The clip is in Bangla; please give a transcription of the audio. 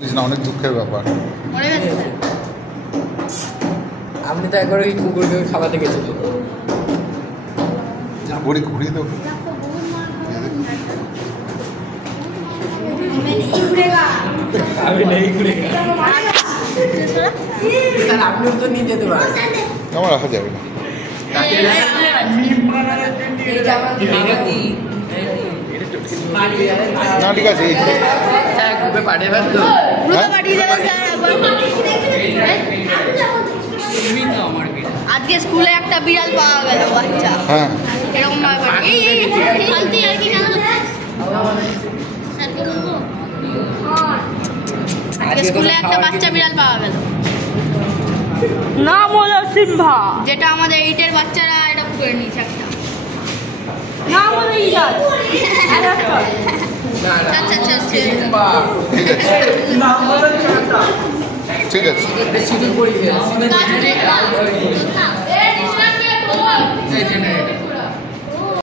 না, অনেক দুঃখের ব্যাপার। আপনি তো একবার ওই কুকুরকে খাওয়াতে গেছিলেন। ঘুরি ঘুরিয়ে দেবো। আমি নেই ঘুরেগা। স্যার আপনিও তো নিয়ে যেতে পারেন। আমার রাখা যাবে না। না ঠিক আছে, স্যার গ্রুপে পাঠিয়ে তো আজকে স্কুলে একটা বিড়াল পাওয়া গেল বাচ্চা। হ্যাঁ এরকম আজকে স্কুলে একটা বাচ্চা বিড়াল পাওয়া গেল। নাম হলো সিম্বা। যেটা আমাদের 8-এর বাচ্চারা এটা করে নিয়েছে একটা। নাম হলো ইজাজ। আচ্ছা আচ্ছা ঠিক আছে। সিটি পড়ে গেছে।